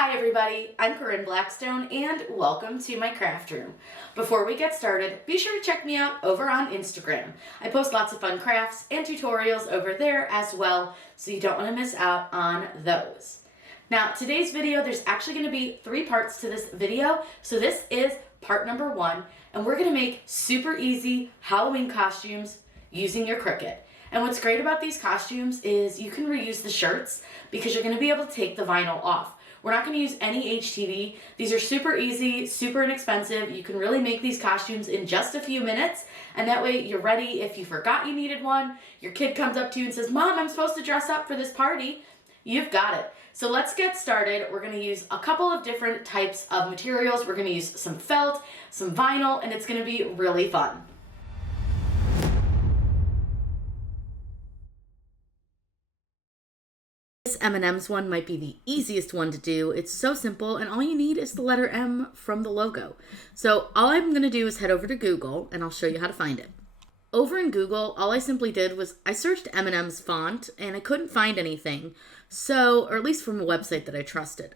Hi everybody, I'm Corinne Blackstone and welcome to my craft room. Before we get started, be sure to check me out over on Instagram. I post lots of fun crafts and tutorials over there as well, so you don't want to miss out on those. Now today's video, there's actually going to be 3 parts to this video, so this is part number 1, and we're going to make super easy Halloween costumes using your Cricut. And what's great about these costumes is you can reuse the shirts because you're going to be able to take the vinyl off. We're not going to use any HTV. These are super easy, super inexpensive. You can really make these costumes in just a few minutes, and that way you're ready if you forgot you needed one. Your kid comes up to you and says, "Mom, I'm supposed to dress up for this party." You've got it. So let's get started. We're going to use a couple of different types of materials. We're going to use some felt, some vinyl, and it's going to be really fun. This Eminem's one might be the easiest one to do. It's so simple, and all you need is the letter M from the logo. So all I'm going to do is head over to Google, and I'll show you how to find it. Over in Google, all I simply did was I searched Eminem's font, and I couldn't find anything. So, or at least from a website that I trusted.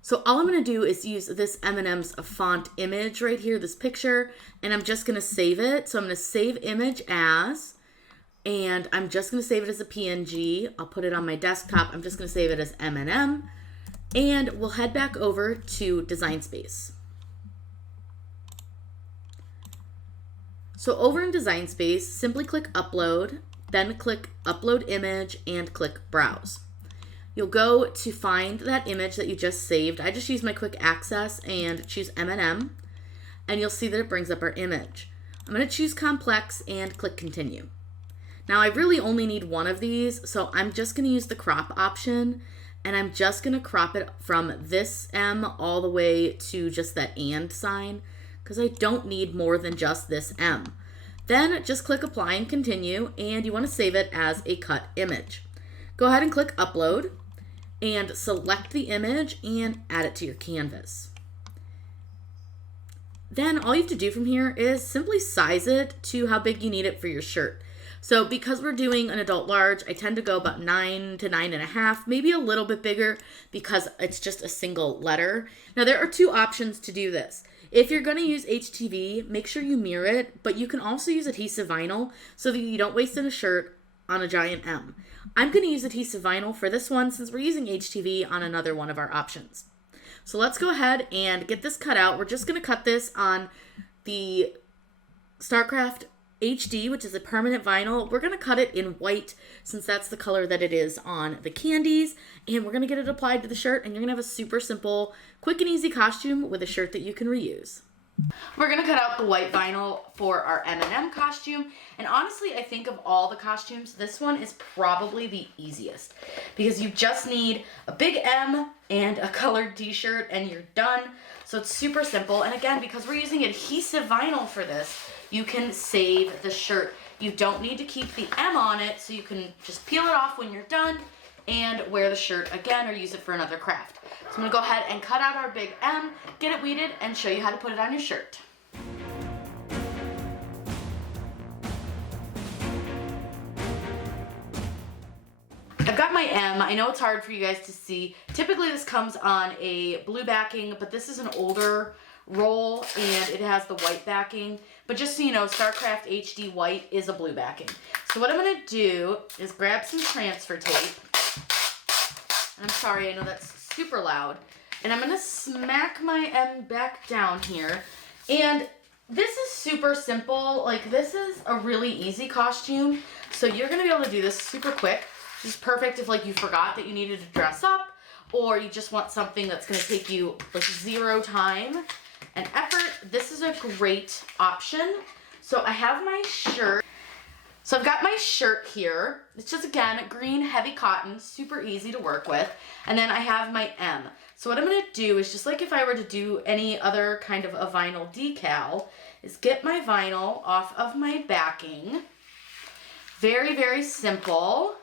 So all I'm going to do is use this Eminem's font image right here, this picture, and I'm just going to save it. So I'm going to save image as... and I'm just going to save it as a PNG. I'll put it on my desktop. I'm just going to save it as Eminem. And we'll head back over to Design Space. So over in Design Space, simply click Upload, then click Upload Image, and click Browse. You'll go to find that image that you just saved. I just use my quick access and choose Eminem, and you'll see that it brings up our image. I'm going to choose Complex and click Continue. Now I really only need one of these, so I'm just going to use the crop option, and I'm just going to crop it from this M all the way to just that and sign, because I don't need more than just this M. Then just click Apply and Continue, and you want to save it as a cut image. Go ahead and click Upload, and select the image and add it to your canvas. Then all you have to do from here is simply size it to how big you need it for your shirt. So because we're doing an adult large, I tend to go about 9 to 9.5, maybe a little bit bigger because it's just a single letter. Now there are 2 options to do this. If you're going to use HTV, make sure you mirror it, but you can also use adhesive vinyl so that you don't waste in a shirt on a giant M. I'm going to use adhesive vinyl for this one since we're using HTV on another one of our options. So let's go ahead and get this cut out. We're just going to cut this on the StarCraft HD, which is a permanent vinyl. We're going to cut it in white since that's the color that it is on the candies, and we're going to get it applied to the shirt, and you're going to have a super simple, quick and easy costume with a shirt that you can reuse. We're going to cut out the white vinyl for our Eminem costume, and honestly I think of all the costumes, this one is probably the easiest because you just need a big M and a colored t-shirt and you're done. So it's super simple, and again, because we're using adhesive vinyl for this, you can save the shirt. You don't need to keep the M on it, so you can just peel it off when you're done and wear the shirt again or use it for another craft. So I'm going to go ahead and cut out our big M, get it weeded, and show you how to put it on your shirt. I've got my M. I know it's hard for you guys to see. Typically this comes on a blue backing, but this is an older roll and it has the white backing. But just so you know, StarCraft HD white is a blue backing. So what I'm going to do is grab some transfer tape. And I'm sorry, I know that's super loud. And I'm going to smack my M back down here. And this is super simple. Like, this is a really easy costume. So you're going to be able to do this super quick. This is perfect if, like, you forgot that you needed to dress up, or you just want something that's going to take you, like, 0 time and effort. This is a great option. So I have my shirt. So I've got my shirt here. It's just, again, green heavy cotton, super easy to work with. And then I have my M. So what I'm going to do is, just like if I were to do any other kind of a vinyl decal, is get my vinyl off of my backing. Very, very simple.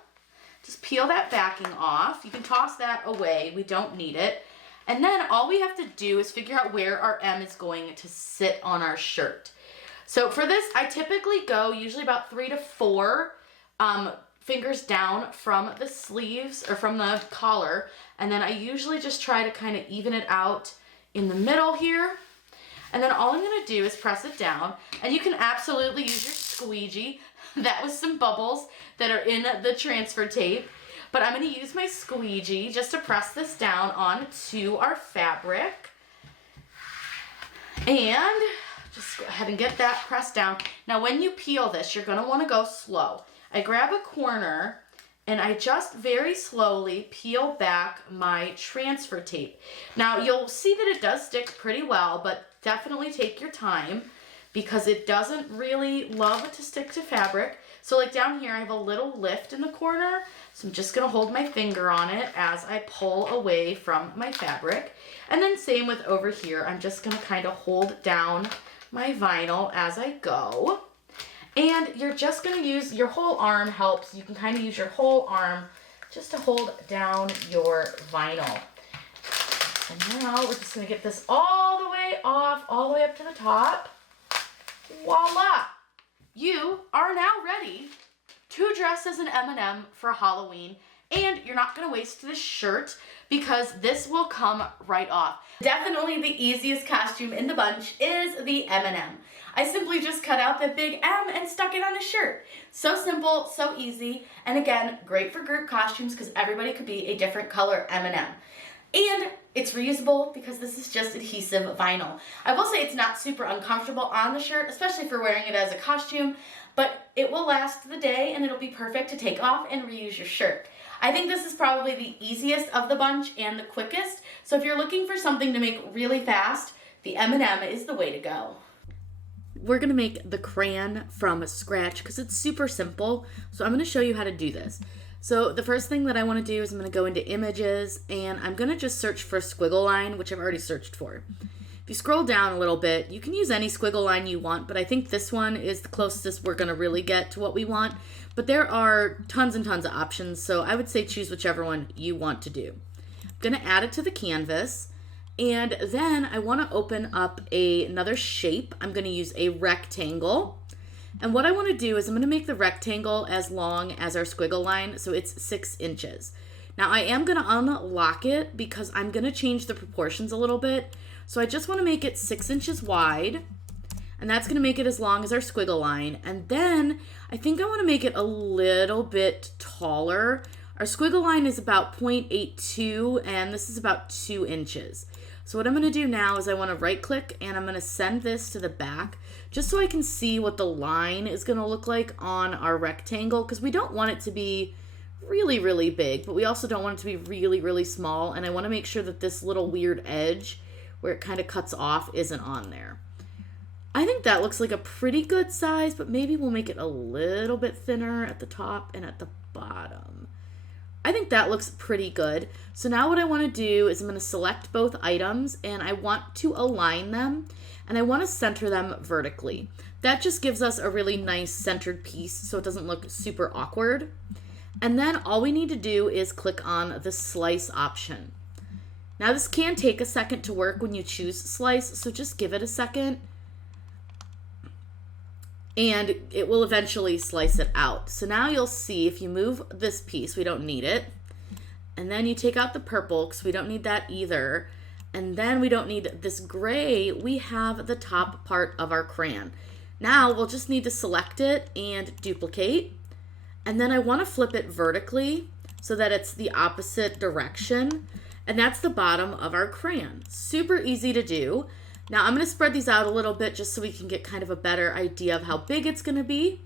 Just peel that backing off. You can toss that away. We don't need it. And then all we have to do is figure out where our M is going to sit on our shirt. So for this, I typically go usually about 3 to 4 fingers down from the sleeves or from the collar, and then I usually just try to kind of even it out in the middle here. And then all I'm gonna do is press it down, and you can absolutely use your squeegee. That was some bubbles that are in the transfer tape, but I'm gonna use my squeegee just to press this down onto our fabric. And just go ahead and get that pressed down. Now when you peel this, you're gonna wanna go slow. I grab a corner and I just very slowly peel back my transfer tape. Now you'll see that it does stick pretty well, but definitely take your time because it doesn't really love to stick to fabric. So like down here, I have a little lift in the corner. So I'm just gonna hold my finger on it as I pull away from my fabric. And then same with over here, I'm just gonna kind of hold down my vinyl as I go. And you're just gonna use your whole arm helps. You can kind of use your whole arm just to hold down your vinyl. And now we're just gonna get this all the way off, all the way up to the top. Voila! You are now ready to dress as an Eminem for Halloween. And you're not gonna waste this shirt because this will come right off. Definitely the easiest costume in the bunch is the Eminem. I simply just cut out the big M and stuck it on a shirt. So simple, so easy, and again, great for group costumes because everybody could be a different color M&M. And it's reusable because this is just adhesive vinyl. I will say it's not super uncomfortable on the shirt, especially for wearing it as a costume, but it will last the day and it'll be perfect to take off and reuse your shirt. I think this is probably the easiest of the bunch and the quickest, so if you're looking for something to make really fast, the M&M is the way to go. We're going to make the crayon from scratch because it's super simple. So I'm going to show you how to do this. So the first thing that I want to do is I'm going to go into images and I'm going to just search for squiggle line, which I've already searched for. If you scroll down a little bit, you can use any squiggle line you want, but I think this one is the closest we're going to really get to what we want. But there are tons and tons of options, so I would say choose whichever one you want to do. I'm going to add it to the canvas. And then I want to open up another shape. I'm going to use a rectangle. And what I want to do is I'm going to make the rectangle as long as our squiggle line, so it's 6 inches. Now I am going to unlock it because I'm going to change the proportions a little bit. So I just want to make it 6 inches wide, and that's going to make it as long as our squiggle line. And then I think I want to make it a little bit taller. Our squiggle line is about 0.82, and this is about 2 inches. So what I'm going to do now is I want to right click and I'm going to send this to the back just so I can see what the line is going to look like on our rectangle, because we don't want it to be really, really big, but we also don't want it to be really, really small. And I want to make sure that this little weird edge where it kind of cuts off isn't on there. I think that looks like a pretty good size, but maybe we'll make it a little bit thinner at the top and at the bottom. I think that looks pretty good. So now what I want to do is I'm going to select both items and I want to align them and I want to center them vertically. That just gives us a really nice centered piece so it doesn't look super awkward. And then all we need to do is click on the slice option. Now this can take a second to work when you choose slice, so just give it a second. And it will eventually slice it out. So now you'll see if you move this piece, we don't need it. And then you take out the purple because we don't need that either. And then we don't need this gray. We have the top part of our crayon. Now we'll just need to select it and duplicate. And then I want to flip it vertically so that it's the opposite direction. And that's the bottom of our crayon. Super easy to do. Now I'm going to spread these out a little bit just so we can get kind of a better idea of how big it's going to be.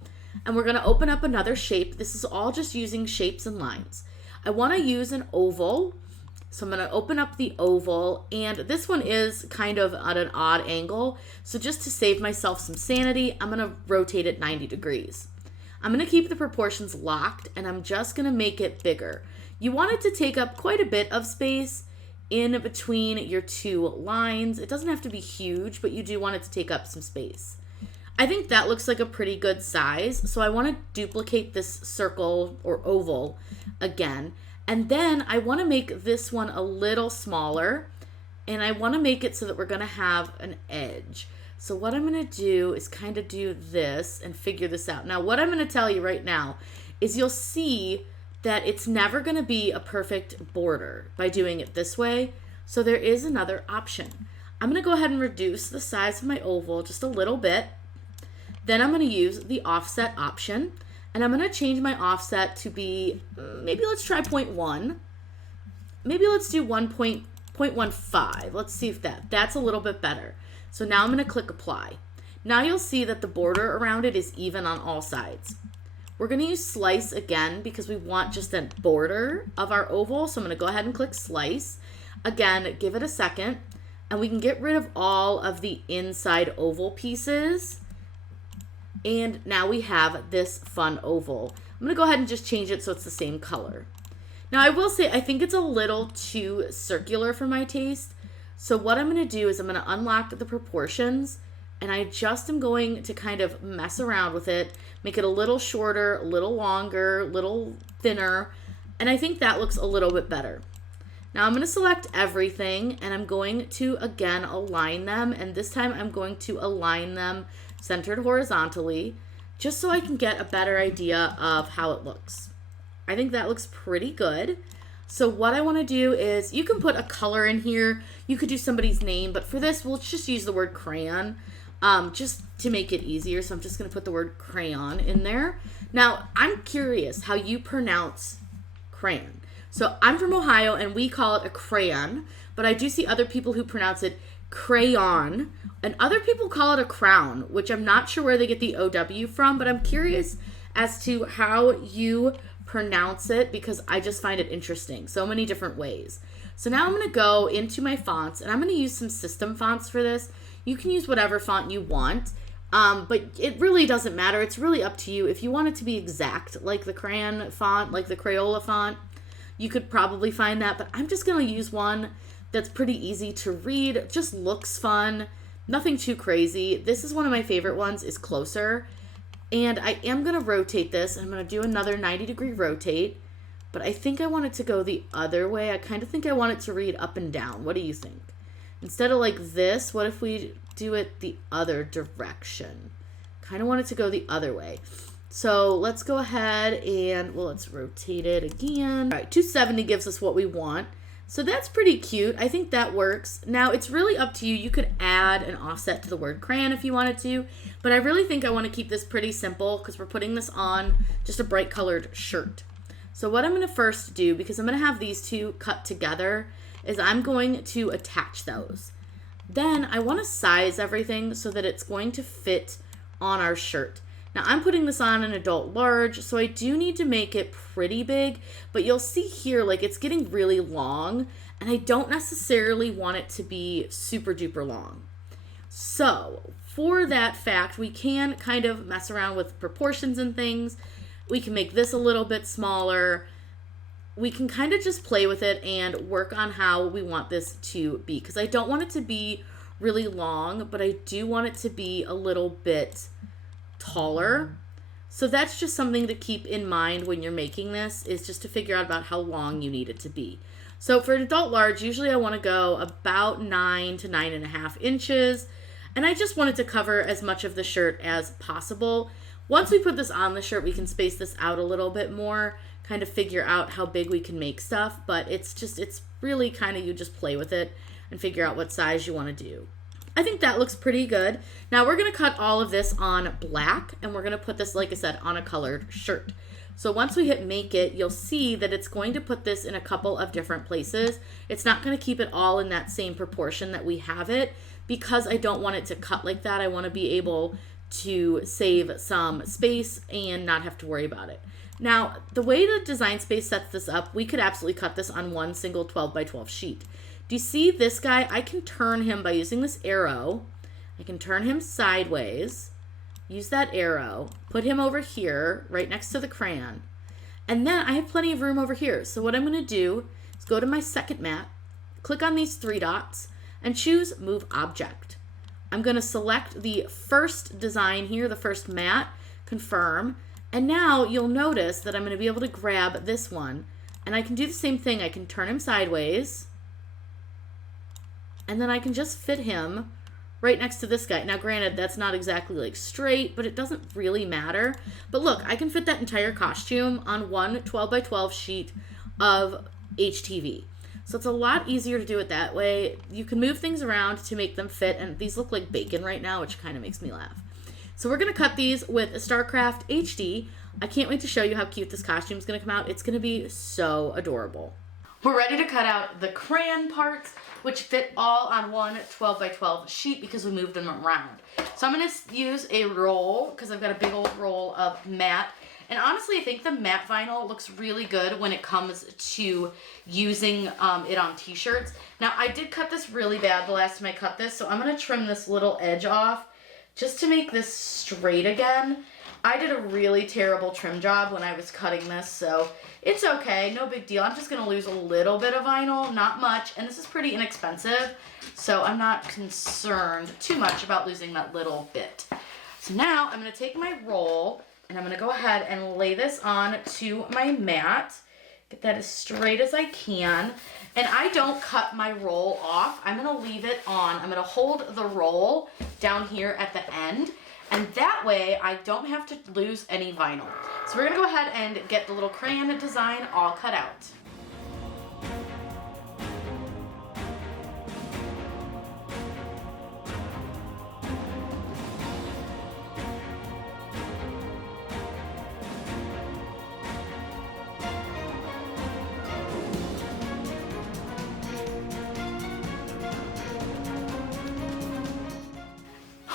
And we're going to open up another shape. This is all just using shapes and lines. I want to use an oval. So I'm going to open up the oval. And this one is kind of at an odd angle. So just to save myself some sanity, I'm going to rotate it 90 degrees. I'm going to keep the proportions locked and I'm just going to make it bigger. You want it to take up quite a bit of space in between your two lines. It doesn't have to be huge, but you do want it to take up some space. I think that looks like a pretty good size, so I want to duplicate this circle or oval again, and then I want to make this one a little smaller, and I want to make it so that we're going to have an edge. So what I'm going to do is kind of do this and figure this out. Now what I'm going to tell you right now is you'll see that it's never going to be a perfect border by doing it this way. So there is another option. I'm going to go ahead and reduce the size of my oval just a little bit. Then I'm going to use the offset option, and I'm going to change my offset to be, maybe let's try 0.1. Maybe let's do 1.15. Let's see if that's a little bit better. So now I'm going to click apply. Now you'll see that the border around it is even on all sides. We're going to use slice again because we want just a border of our oval. So I'm going to go ahead and click slice. Again, give it a second, and we can get rid of all of the inside oval pieces. And now we have this fun oval. I'm going to go ahead and just change it so it's the same color. Now I will say I think it's a little too circular for my taste. So what I'm going to do is I'm going to unlock the proportions, and I just am going to kind of mess around with it, make it a little shorter, a little longer, a little thinner, and I think that looks a little bit better. Now I'm going to select everything, and I'm going to again align them, and this time I'm going to align them centered horizontally just so I can get a better idea of how it looks. I think that looks pretty good. So what I want to do is, you can put a color in here, you could do somebody's name, but for this we'll just use the word crayon just to make it easier. So I'm just going to put the word crayon in there. Now I'm curious how you pronounce crayon. So I'm from Ohio and we call it a crayon, but I do see other people who pronounce it crayon, and other people call it a crown, which I'm not sure where they get the OW from, but I'm curious as to how you pronounce it because I just find it interesting. So many different ways. So now I'm going to go into my fonts, and I'm going to use some system fonts for this. You can use whatever font you want, but it really doesn't matter. It's really up to you. If you want it to be exact, like the crayon font, like the Crayola font, you could probably find that, but I'm just going to use one that's pretty easy to read, just looks fun, nothing too crazy. This is one of my favorite ones, is Closer, and I am going to rotate this. I'm going to do another 90-degree rotate, but I think I want it to go the other way. I kind of think I want it to read up and down. What do you think? Instead of like this, what if we do it the other direction? Kind of want it to go the other way. So let's go ahead and, well, let's rotate it again. All right, 270 gives us what we want. So that's pretty cute. I think that works. Now it's really up to you. You could add an offset to the word crayon if you wanted to, but I really think I want to keep this pretty simple because we're putting this on just a bright colored shirt. So what I'm going to first do, because I'm going to have these two cut together, is I'm going to attach those. Then I want to size everything so that it's going to fit on our shirt. Now I'm putting this on an adult large, so I do need to make it pretty big, but you'll see here, like, it's getting really long, and I don't necessarily want it to be super duper long. So for that fact, we can kind of mess around with proportions and things. We can make this a little bit smaller. We can kind of just play with it and work on how we want this to be, because I don't want it to be really long, but I do want it to be a little bit taller. So that's just something to keep in mind when you're making this, is just to figure out about how long you need it to be. So for an adult large, usually I want to go about 9 to 9.5 inches, and I just want it to cover as much of the shirt as possible. Once we put this on the shirt, we can space this out a little bit more, kind of figure out how big we can make stuff, but it's really kind of, you just play with it and figure out what size you want to do. I think that looks pretty good. Now we're going to cut all of this on black, and we're going to put this, like I said, on a colored shirt. So once we hit make it, you'll see that it's going to put this in a couple of different places. It's not going to keep it all in that same proportion that we have it, because I don't want it to cut like that. I want to be able to save some space and not have to worry about it. Now, the way the Design Space sets this up, we could absolutely cut this on one single 12 by 12 sheet. Do you see this guy? I can turn him by using this arrow. I can turn him sideways, use that arrow, put him over here, right next to the crayon. And then I have plenty of room over here. So what I'm going to do is go to my second mat, click on these three dots, and choose Move Object. I'm going to select the first design here, the first mat, confirm, and now you'll notice that I'm going to be able to grab this one, and I can do the same thing. I can turn him sideways, and then I can just fit him right next to this guy. Now, granted, that's not exactly like straight, but it doesn't really matter. But look, I can fit that entire costume on one 12 by 12 sheet of HTV. So it's a lot easier to do it that way. You can move things around to make them fit, and these look like bacon right now, which kind of makes me laugh. So we're going to cut these with a StarCraft HD. I can't wait to show you how cute this costume is going to come out. It's going to be so adorable. We're ready to cut out the crayon parts, which fit all on one 12 by 12 sheet because we moved them around. So I'm going to use a roll because I've got a big old roll of matte. And honestly, I think the matte vinyl looks really good when it comes to using it on t-shirts. Now, I did cut this really bad the last time I cut this, so I'm going to trim this little edge off just to make this straight again. I did a really terrible trim job when I was cutting this, so it's okay, no big deal. I'm just going to lose a little bit of vinyl, not much, and this is pretty inexpensive, so I'm not concerned too much about losing that little bit. So now I'm going to take my roll, and I'm going to go ahead and lay this on to my mat. Get that as straight as I can. And I don't cut my roll off. I'm going to leave it on. I'm going to hold the roll down here at the end. And that way I don't have to lose any vinyl. So we're going to go ahead and get the little crayon design all cut out.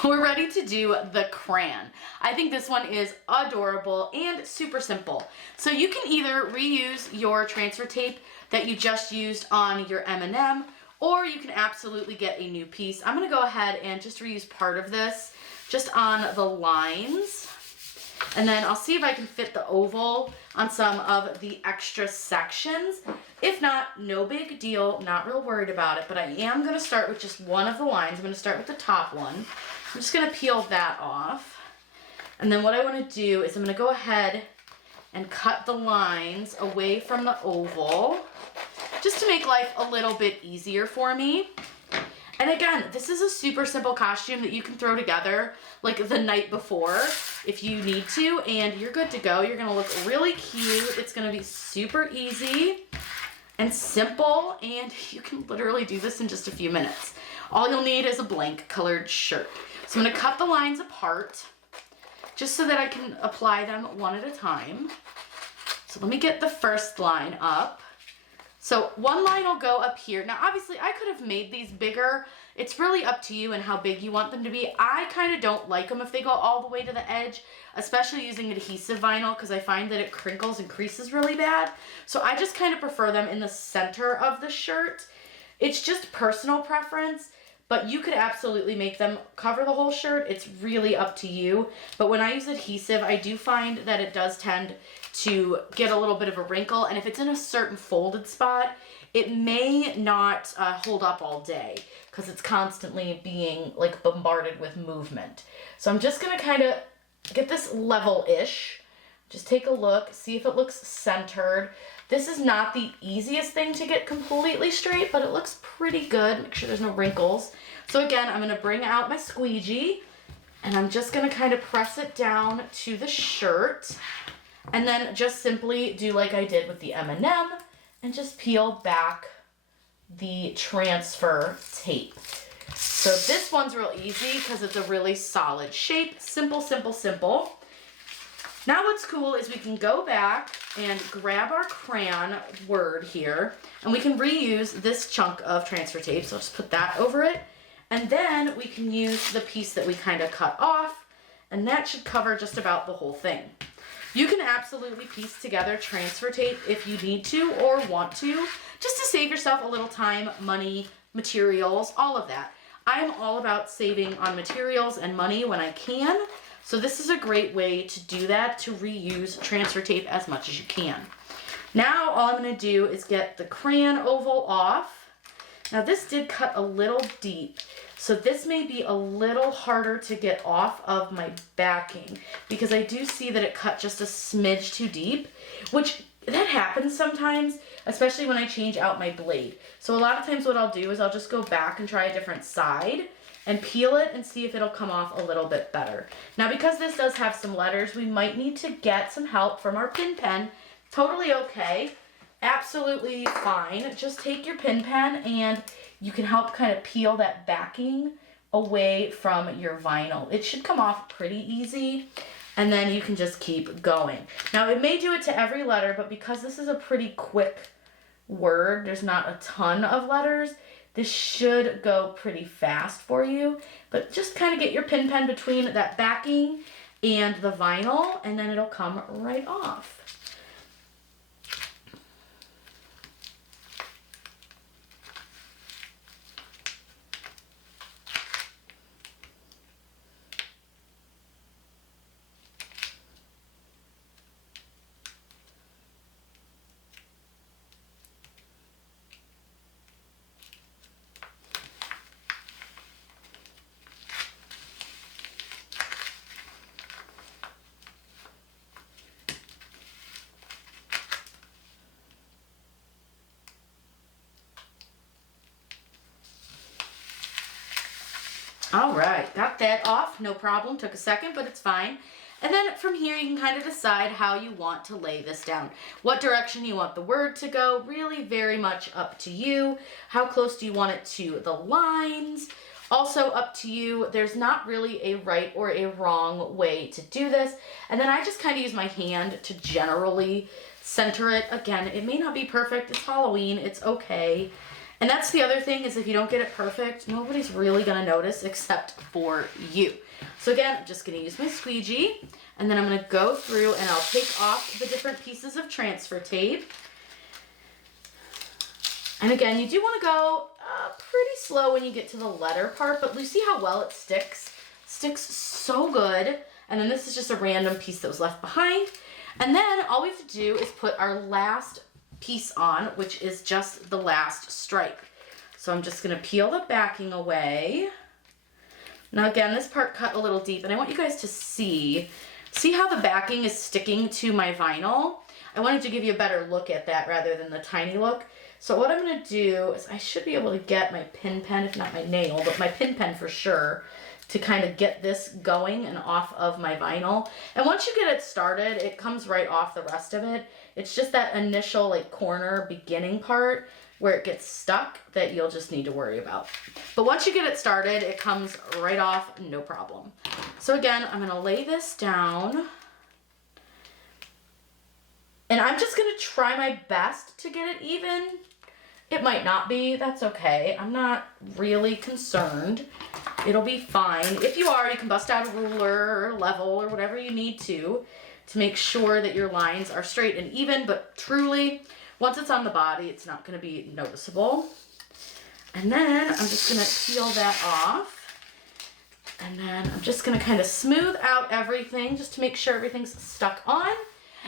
We're ready to do the crayon. I think this one is adorable and super simple. So you can either reuse your transfer tape that you just used on your Eminem, or you can absolutely get a new piece. I'm gonna go ahead and just reuse part of this just on the lines. And then I'll see if I can fit the oval on some of the extra sections. If not, no big deal, not real worried about it, but I am gonna start with just one of the lines. I'm gonna start with the top one. I'm just gonna peel that off. And then what I wanna do is I'm gonna go ahead and cut the lines away from the oval, just to make life a little bit easier for me. And again, this is a super simple costume that you can throw together like the night before if you need to, and you're good to go. You're gonna look really cute. It's gonna be super easy and simple, and you can literally do this in just a few minutes. All you'll need is a blank colored shirt. So I'm gonna cut the lines apart just so that I can apply them one at a time. So let me get the first line up. So one line will go up here. Now obviously I could have made these bigger. It's really up to you and how big you want them to be. I kind of don't like them if they go all the way to the edge, especially using adhesive vinyl, because I find that it crinkles and creases really bad. So I just kind of prefer them in the center of the shirt. It's just personal preference, but you could absolutely make them cover the whole shirt. It's really up to you. But when I use adhesive, I do find that it does tend to get a little bit of a wrinkle, and if it's in a certain folded spot, it may not hold up all day because it's constantly being like bombarded with movement. So I'm just gonna kind of get this level-ish. Just take a look, see if it looks centered. This is not the easiest thing to get completely straight, but it looks pretty good. Make sure there's no wrinkles. So again, I'm gonna bring out my squeegee, and I'm just gonna kind of press it down to the shirt, and then just simply do like I did with the M&M and just peel back the transfer tape. So this one's real easy because it's a really solid shape. Simple, simple, simple. Now what's cool is we can go back and grab our crayon word here, and we can reuse this chunk of transfer tape. So I'll just put that over it. And then we can use the piece that we kind of cut off, and that should cover just about the whole thing. You can absolutely piece together transfer tape if you need to or want to, just to save yourself a little time, money, materials, all of that. I am all about saving on materials and money when I can, so this is a great way to do that, to reuse transfer tape as much as you can. Now all I'm going to do is get the crayon oval off. Now this did cut a little deep, so this may be a little harder to get off of my backing because I do see that it cut just a smidge too deep, which that happens sometimes, especially when I change out my blade. So a lot of times what I'll do is I'll just go back and try a different side, and peel it and see if it'll come off a little bit better. Now, because this does have some letters, we might need to get some help from our pin pen. Totally okay. Absolutely fine. Just take your pin pen and you can help kind of peel that backing away from your vinyl. It should come off pretty easy, and then you can just keep going. Now, it may do it to every letter, but because this is a pretty quick word, there's not a ton of letters, this should go pretty fast for you. But just kind of get your pin pen between that backing and the vinyl, and then it'll come right off. All right, got that off, no problem. Took a second, but it's fine. And then from here, you can kind of decide how you want to lay this down. What direction you want the word to go, really very much up to you. How close do you want it to the lines? Also up to you. There's not really a right or a wrong way to do this. And then I just kind of use my hand to generally center it. Again, it may not be perfect. It's Halloween. It's okay. And that's the other thing, is if you don't get it perfect, nobody's really going to notice except for you. So again, I'm just going to use my squeegee, and then I'm going to go through and I'll take off the different pieces of transfer tape. And again, you do want to go pretty slow when you get to the letter part, but you see how well it sticks? Sticks so good. And then this is just a random piece that was left behind. And then all we have to do is put our last piece on, which is just the last stripe. So I'm just going to peel the backing away. Now again, this part cut a little deep, and I want you guys to see how the backing is sticking to my vinyl. I wanted to give you a better look at that rather than the tiny look. So what I'm going to do is, I should be able to get my pin pen, if not my nail, but my pin pen for sure, to kind of get this going and off of my vinyl. And once you get it started, it comes right off the rest of it. It's just that initial like corner beginning part where it gets stuck that you'll just need to worry about. But once you get it started, it comes right off, no problem. So again, I'm gonna lay this down. And I'm just gonna try my best to get it even. It might not be, that's okay. I'm not really concerned. It'll be fine. If you are, you can bust out a ruler or level or whatever you need to make sure that your lines are straight and even, but truly, once it's on the body, it's not gonna be noticeable. And then I'm just gonna peel that off. And then I'm just gonna kind of smooth out everything just to make sure everything's stuck on.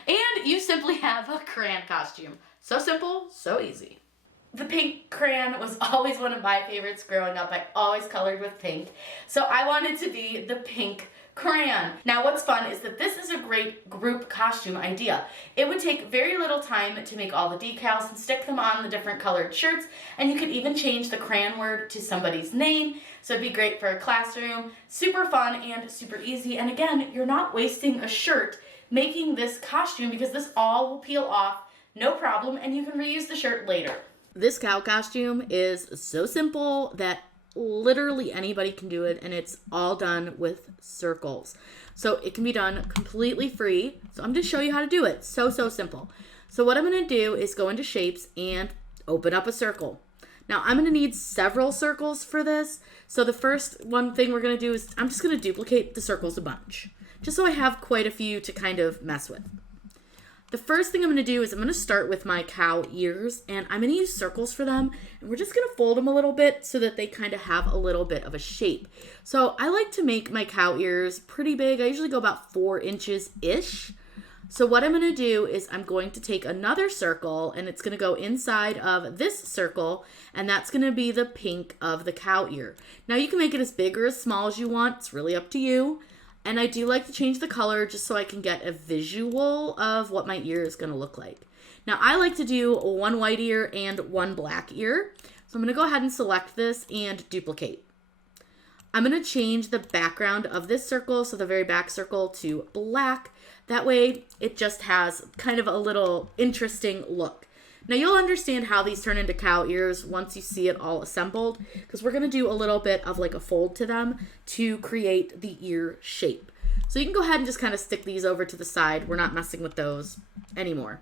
And you simply have a crayon costume. So simple, so easy. The pink crayon was always one of my favorites growing up. I always colored with pink. So I wanted to be the pink crayon. Now what's fun is that this is a great group costume idea. It would take very little time to make all the decals and stick them on the different colored shirts, and you could even change the crayon word to somebody's name. So it'd be great for a classroom. Super fun and super easy. And again, you're not wasting a shirt making this costume because this all will peel off, no problem, and you can reuse the shirt later. This cow costume is so simple that literally anybody can do it, and it's all done with circles. So it can be done completely free. So I'm going to show you how to do it. So simple. So what I'm going to do is go into shapes and open up a circle. Now I'm going to need several circles for this. So the first one thing we're going to do is I'm just going to duplicate the circles a bunch, just so I have quite a few to kind of mess with. The first thing I'm going to do is I'm going to start with my cow ears, and I'm going to use circles for them, and we're just going to fold them a little bit so that they kind of have a little bit of a shape. So I like to make my cow ears pretty big. I usually go about 4 inches-ish. So what I'm going to do is I'm going to take another circle, and it's going to go inside of this circle, and that's going to be the pink of the cow ear. Now you can make it as big or as small as you want. It's really up to you. And I do like to change the color just so I can get a visual of what my ear is going to look like. Now I like to do 1 white ear and 1 black ear. So I'm going to go ahead and select this and duplicate. I'm going to change the background of this circle, so the very back circle, to black. That way it just has kind of a little interesting look. Now you'll understand how these turn into cow ears once you see it all assembled, because we're going to do a little bit of like a fold to them to create the ear shape. So you can go ahead and just kind of stick these over to the side. We're not messing with those anymore.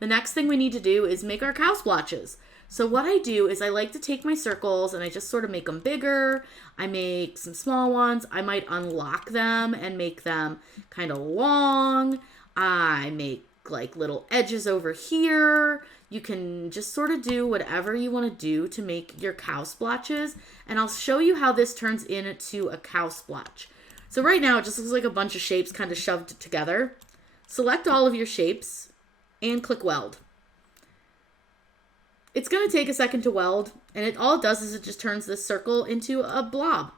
The next thing we need to do is make our cow splotches. So what I do is I like to take my circles and I just sort of make them bigger. I make some small ones. I might unlock them and make them kind of long. I make like little edges over here. You can just sort of do whatever you want to do to make your cow splotches. And I'll show you how this turns into a cow splotch. So right now it just looks like a bunch of shapes kind of shoved together. Select all of your shapes and click weld. It's going to take a second to weld, and all it does is it just turns this circle into a blob.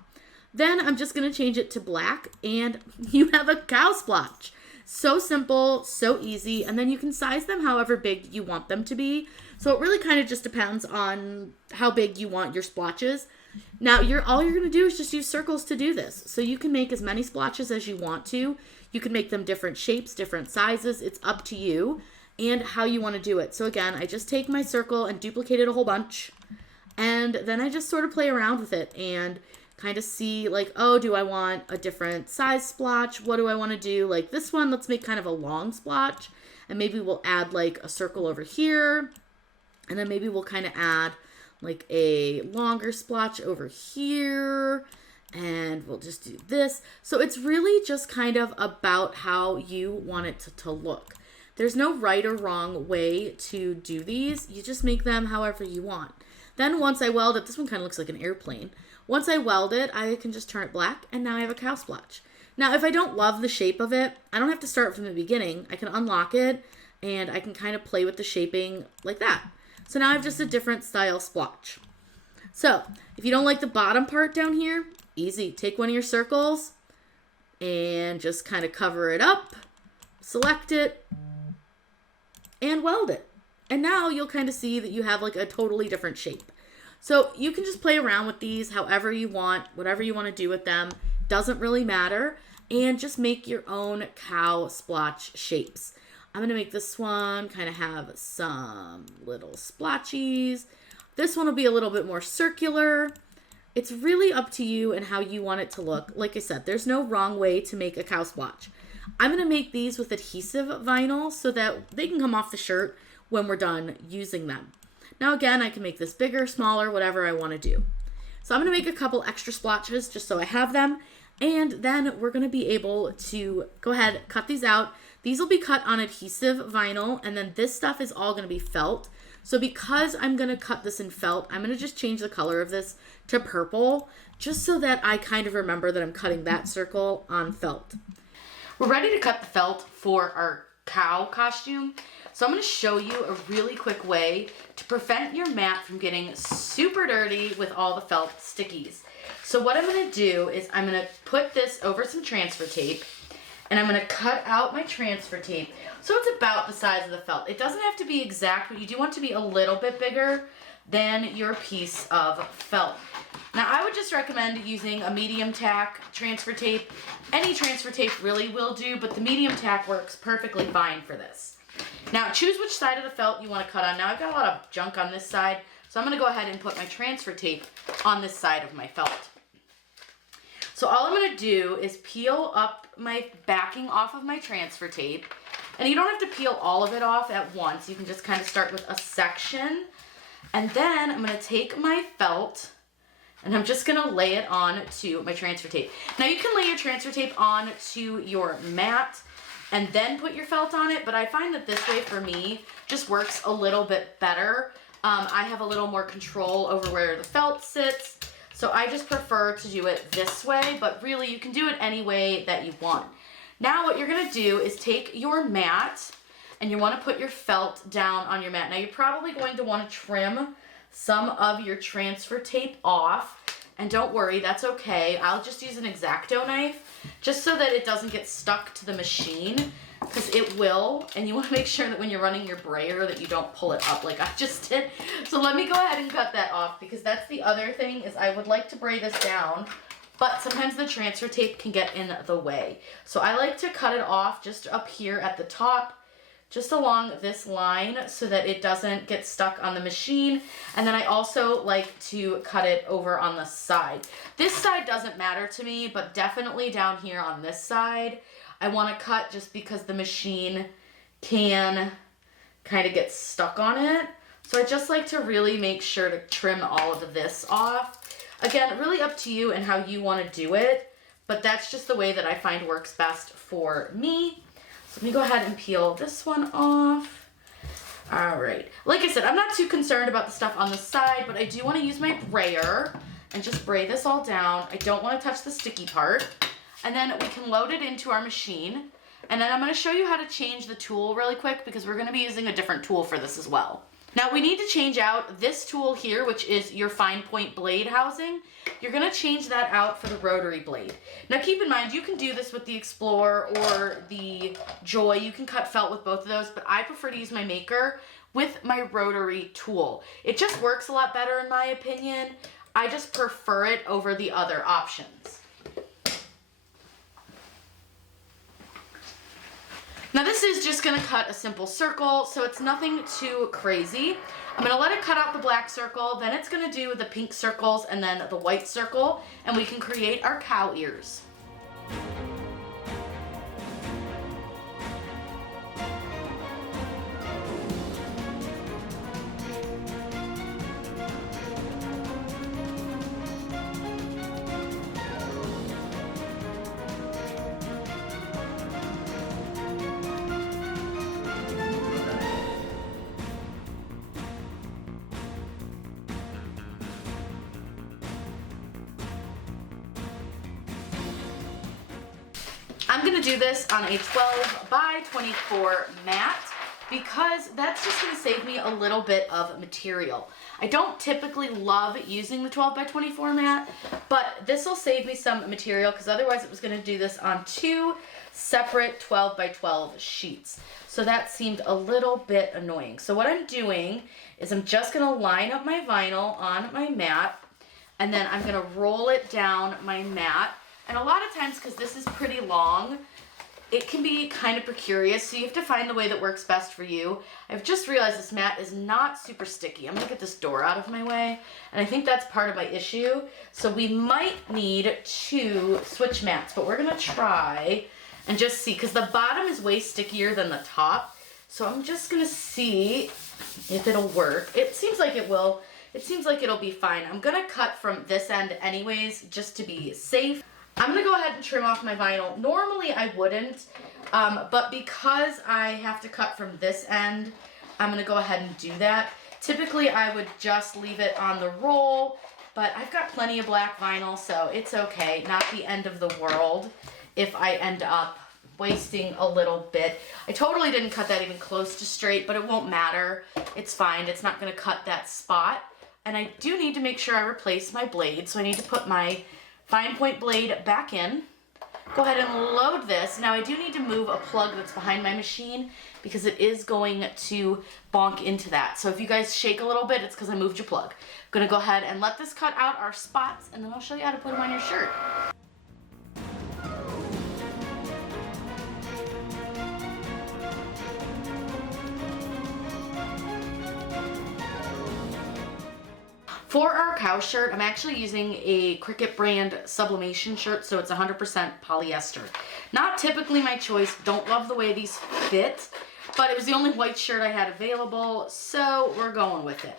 Then I'm just going to change it to black, and you have a cow splotch. So simple, so easy, and then you can size them however big you want them to be. So it really kind of just depends on how big you want your splotches. Now, all you're going to do is just use circles to do this. So you can make as many splotches as you want to. You can make them different shapes, different sizes. It's up to you and how you want to do it. So again, I just take my circle and duplicate it a whole bunch. And then I just sort of play around with it and kind of see like, oh, do I want a different size splotch? What do I want to do? Like this one, let's make kind of a long splotch. And maybe we'll add like a circle over here. And then maybe we'll kind of add like a longer splotch over here. And we'll just do this. So it's really just kind of about how you want it to look. There's no right or wrong way to do these. You just make them however you want. Then once I weld it, this one kind of looks like an airplane. Once I weld it, I can just turn it black, and now I have a cow splotch. Now, if I don't love the shape of it, I don't have to start from the beginning. I can unlock it, and I can kind of play with the shaping like that. So now I have just a different style splotch. So, if you don't like the bottom part down here, easy. Take one of your circles, and just kind of cover it up, select it, and weld it. And now you'll kind of see that you have like a totally different shape. So you can just play around with these however you want, whatever you want to do with them. Doesn't really matter. And just make your own cow splotch shapes. I'm going to make this one kind of have some little splotchies. This one will be a little bit more circular. It's really up to you and how you want it to look. Like I said, there's no wrong way to make a cow splotch. I'm going to make these with adhesive vinyl so that they can come off the shirt when we're done using them. Now again, I can make this bigger, smaller, whatever I want to do. So I'm going to make a couple extra splotches just so I have them. And then we're going to be able to go ahead, cut these out. These will be cut on adhesive vinyl, and then this stuff is all going to be felt. So because I'm going to cut this in felt, I'm going to just change the color of this to purple, just so that I kind of remember that I'm cutting that circle on felt. We're ready to cut the felt for our cow costume. So I'm going to show you a really quick way to prevent your mat from getting super dirty with all the felt stickies. So what I'm going to do is I'm going to put this over some transfer tape, and I'm going to cut out my transfer tape so it's about the size of the felt. It doesn't have to be exact, but you do want it to be a little bit bigger than your piece of felt. Now I would just recommend using a medium tack transfer tape. Any transfer tape really will do, but the medium tack works perfectly fine for this. Now choose which side of the felt you want to cut on. Now I've got a lot of junk on this side, so I'm going to go ahead and put my transfer tape on this side of my felt. So all I'm going to do is peel up my backing off of my transfer tape. And you don't have to peel all of it off at once. You can just kind of start with a section. And then I'm going to take my felt and I'm just going to lay it on to my transfer tape. Now you can lay your transfer tape on to your mat and then put your felt on it, but I find that this way for me just works a little bit better. I have a little more control over where the felt sits, so I just prefer to do it this way, but really you can do it any way that you want. Now what you're going to do is take your mat and you want to put your felt down on your mat. Now you're probably going to want to trim some of your transfer tape off. And don't worry, that's okay. I'll just use an X-Acto knife just so that it doesn't get stuck to the machine, because it will. And you want to make sure that when you're running your brayer that you don't pull it up like I just did. So let me go ahead and cut that off, because that's the other thing is I would like to bray this down but sometimes the transfer tape can get in the way. So I like to cut it off just up here at the top, just along this line so that it doesn't get stuck on the machine. And then I also like to cut it over on the side. This side doesn't matter to me, but definitely down here on this side, I want to cut just because the machine can kind of get stuck on it. So I just like to really make sure to trim all of this off. Again, really up to you and how you want to do it, but that's just the way that I find works best for me. So let me go ahead and peel this one off. All right. Like I said, I'm not too concerned about the stuff on the side, but I do want to use my brayer and just bray this all down. I don't want to touch the sticky part. And then we can load it into our machine. And then I'm going to show you how to change the tool really quick because we're going to be using a different tool for this as well. Now we need to change out this tool here, which is your fine point blade housing. You're going to change that out for the rotary blade. Now keep in mind, you can do this with the Explorer or the Joy. You can cut felt with both of those, but I prefer to use my Maker with my rotary tool. It just works a lot better in my opinion. I just prefer it over the other options. Now this is just going to cut a simple circle, so it's nothing too crazy. I'm going to let it cut out the black circle, then it's going to do the pink circles and then the white circle, and we can create our cow ears. I'm going to do this on a 12 by 24 mat because that's just going to save me a little bit of material. I don't typically love using the 12 by 24 mat, but this will save me some material because otherwise it was going to do this on 2 separate 12 by 12 sheets. So that seemed a little bit annoying. So what I'm doing is I'm just going to line up my vinyl on my mat, and then I'm going to roll it down my mat. And a lot of times, because this is pretty long, it can be kind of precarious, so you have to find the way that works best for you. I've just realized this mat is not super sticky. I'm going to get this door out of my way, and I think that's part of my issue. So we might need to switch mats, but we're going to try and just see, because the bottom is way stickier than the top. So I'm just going to see if it'll work. It seems like it will. It seems like it'll be fine. I'm going to cut from this end anyways, just to be safe. I'm going to go ahead and trim off my vinyl. Normally I wouldn't, but because I have to cut from this end, I'm going to go ahead and do that. Typically I would just leave it on the roll, but I've got plenty of black vinyl, so it's okay. Not the end of the world if I end up wasting a little bit. I totally didn't cut that even close to straight, but it won't matter. It's fine. It's not going to cut that spot. And I do need to make sure I replace my blade, so I need to put my fine point blade back in. Go ahead and load this. Now I do need to move a plug that's behind my machine because it is going to bonk into that. So if you guys shake a little bit, it's because I moved your plug. I'm gonna go ahead and let this cut out our spots, and then I'll show you how to put them on your shirt. For our cow shirt, I'm actually using a Cricut brand sublimation shirt, so it's 100% polyester. Not typically my choice, don't love the way these fit, but it was the only white shirt I had available, so we're going with it.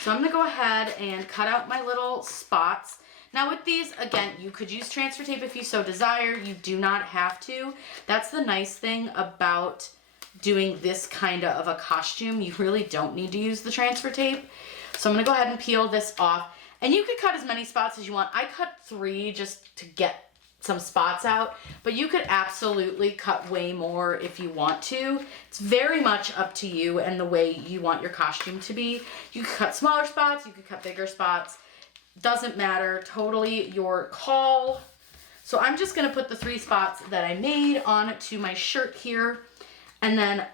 So I'm gonna go ahead and cut out my little spots. Now with these, again, you could use transfer tape if you so desire. You do not have to. That's the nice thing about doing this kind of a costume. You really don't need to use the transfer tape. So I'm going to go ahead and peel this off. And you could cut as many spots as you want. I cut 3 just to get some spots out, but you could absolutely cut way more if you want to. It's very much up to you and the way you want your costume to be. You could cut smaller spots, you could cut bigger spots. Doesn't matter, totally your call. So I'm just going to put the 3 spots that I made onto my shirt here, and then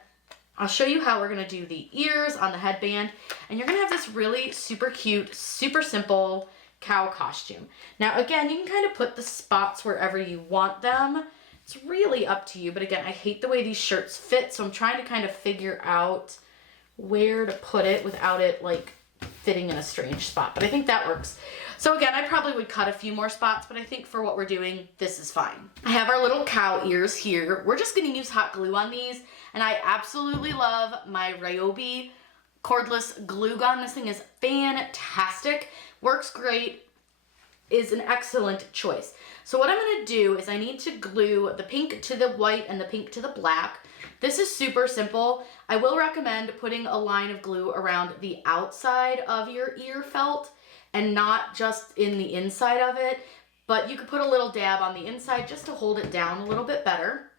I'll show you how we're going to do the ears on the headband, and you're going to have this really super cute, super simple cow costume. Now again, you can kind of put the spots wherever you want them. It's really up to you, but again, I hate the way these shirts fit, so I'm trying to kind of figure out where to put it without it like fitting in a strange spot, but I think that works. So again, I probably would cut a few more spots, but I think for what we're doing, this is fine. I have our little cow ears here. We're just gonna use hot glue on these, and I absolutely love my Ryobi cordless glue gun. This thing is fantastic, works great, is an excellent choice. So what I'm gonna do is I need to glue the pink to the white and the pink to the black. This is super simple. I will recommend putting a line of glue around the outside of your ear felt and not just in the inside of it, but you could put a little dab on the inside just to hold it down a little bit better.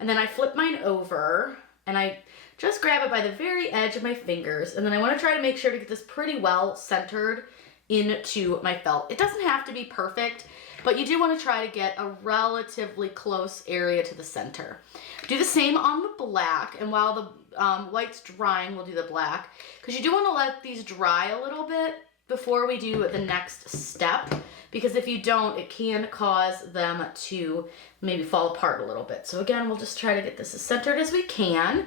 And then I flip mine over and I just grab it by the very edge of my fingers, and then I want to try to make sure to get this pretty well centered into my felt. It doesn't have to be perfect, but you do want to try to get a relatively close area to the center. Do the same on the black, and while the white's drying, we'll do the black, because you do want to let these dry a little bit before we do the next step, because if you don't, it can cause them to maybe fall apart a little bit. So again, we'll just try to get this as centered as we can.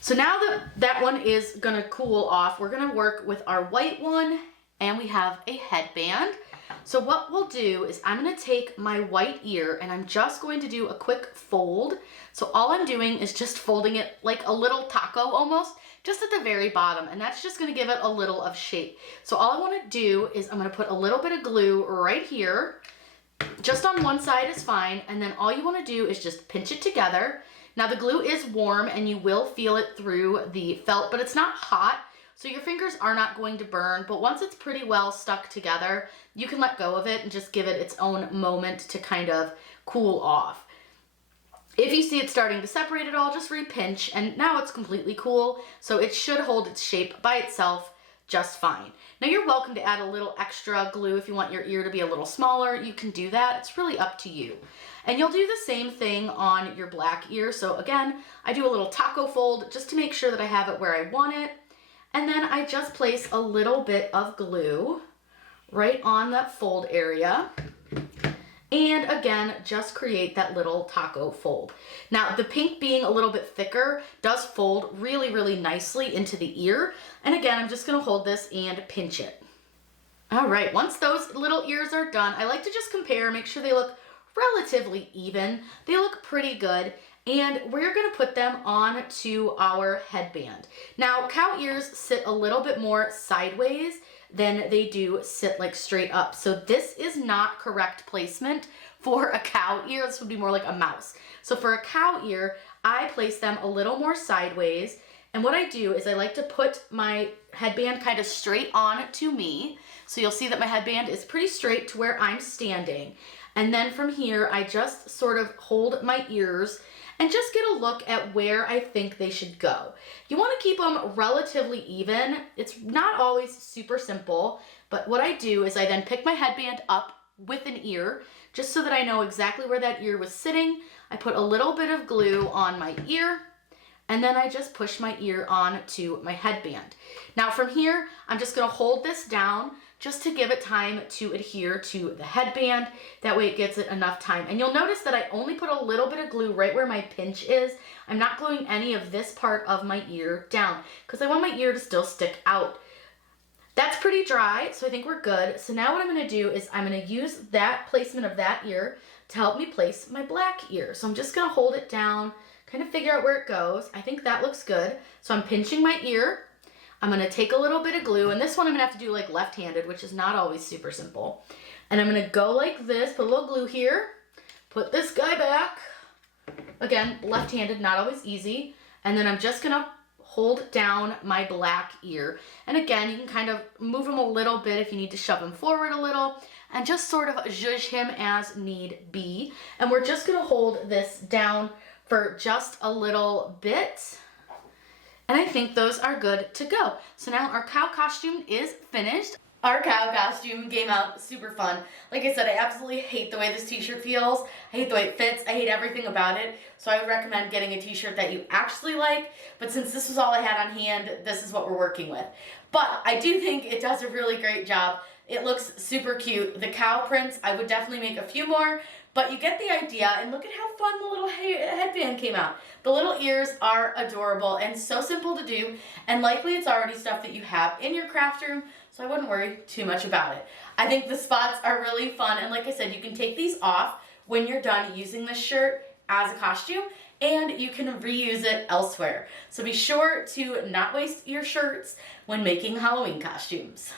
So now that that one is gonna cool off, we're gonna work with our white one, and we have a headband. So what we'll do is I'm gonna take my white ear and I'm just going to do a quick fold. So all I'm doing is just folding it like a little taco almost, just at the very bottom, and that's just gonna give it a little of shape. So all I wanna do is I'm gonna put a little bit of glue right here, just on one side is fine, and then all you wanna do is just pinch it together. Now the glue is warm and you will feel it through the felt, but it's not hot, so your fingers are not going to burn, but once it's pretty well stuck together, you can let go of it and just give it its own moment to kind of cool off. If you see it starting to separate at all, just re-pinch, and now it's completely cool, so it should hold its shape by itself just fine. Now you're welcome to add a little extra glue if you want your ear to be a little smaller. You can do that. It's really up to you. And you'll do the same thing on your black ear. So again, I do a little taco fold just to make sure that I have it where I want it. And then I just place a little bit of glue right on that fold area. And again, just create that little taco fold. Now, the pink being a little bit thicker does fold really, really nicely into the ear. And again, I'm just gonna hold this and pinch it. All right, once those little ears are done, I like to just compare, make sure they look relatively even. They look pretty good. And we're gonna put them onto our headband. Now, cow ears sit a little bit more sideways than they do sit like straight up. So this is not correct placement for a cow ear. This would be more like a mouse. So for a cow ear, I place them a little more sideways. And what I do is I like to put my headband kind of straight on to me. So you'll see that my headband is pretty straight to where I'm standing. And then from here, I just sort of hold my ears and just get a look at where I think they should go. You want to keep them relatively even. It's not always super simple, but what I do is I then pick my headband up with an ear, just so that I know exactly where that ear was sitting. I put a little bit of glue on my ear, and then I just push my ear onto my headband. Now from here, I'm just gonna hold this down just to give it time to adhere to the headband. That way it gets it enough time. And you'll notice that I only put a little bit of glue right where my pinch is. I'm not gluing any of this part of my ear down because I want my ear to still stick out. That's pretty dry, so I think we're good. So now what I'm gonna do is I'm gonna use that placement of that ear to help me place my black ear. So I'm just gonna hold it down, kind of figure out where it goes. I think that looks good. So I'm pinching my ear. I'm gonna take a little bit of glue, and this one I'm gonna have to do like left-handed, which is not always super simple. And I'm gonna go like this, put a little glue here, put this guy back. Again, left-handed, not always easy. And then I'm just gonna hold down my black ear. And again, you can kind of move him a little bit if you need to shove him forward a little, and just sort of zhuzh him as need be. And we're just gonna hold this down for just a little bit. And I think those are good to go. So now our cow costume is finished. Our cow costume came out super fun. Like I said, I absolutely hate the way this t-shirt feels. I hate the way it fits. I hate everything about it. So I would recommend getting a t-shirt that you actually like. But since this was all I had on hand, this is what we're working with. But I do think it does a really great job It looks super cute. The cow prints, I would definitely make a few more, but you get the idea, and look at how fun the little headband came out. The little ears are adorable and so simple to do, and likely it's already stuff that you have in your craft room, so I wouldn't worry too much about it. I think the spots are really fun, and like I said, you can take these off when you're done using this shirt as a costume, and you can reuse it elsewhere. So be sure to not waste your shirts when making Halloween costumes.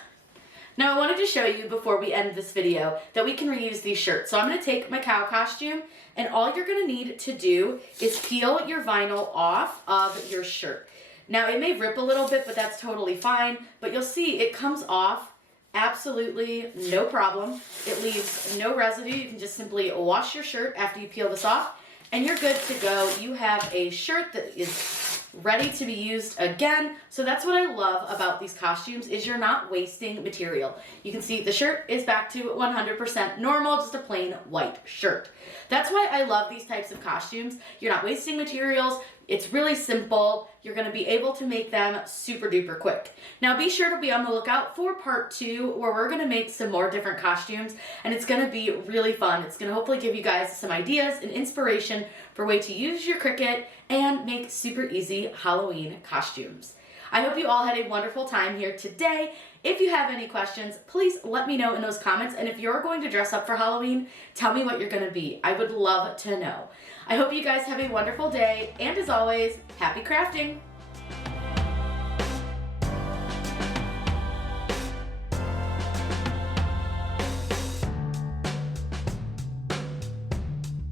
Now I wanted to show you before we end this video that we can reuse these shirts. So I'm going to take my cow costume, and all you're going to need to do is peel your vinyl off of your shirt. Now it may rip a little bit, but that's totally fine, but you'll see it comes off absolutely no problem. It leaves no residue. You can just simply wash your shirt after you peel this off, and you're good to go. You have a shirt that is ready to be used again. So that's what I love about these costumes, is you're not wasting material. You can see the shirt is back to 100% normal, just a plain white shirt. That's why I love these types of costumes. You're not wasting materials. It's really simple. You're going to be able to make them super duper quick. Now be sure to be on the lookout for part 2, where we're going to make some more different costumes, and it's going to be really fun. It's going to hopefully give you guys some ideas and inspiration for a way to use your Cricut and make super easy Halloween costumes. I hope you all had a wonderful time here today. If you have any questions, please let me know in those comments. And if you're going to dress up for Halloween, tell me what you're going to be. I would love to know. I hope you guys have a wonderful day. And as always, happy crafting!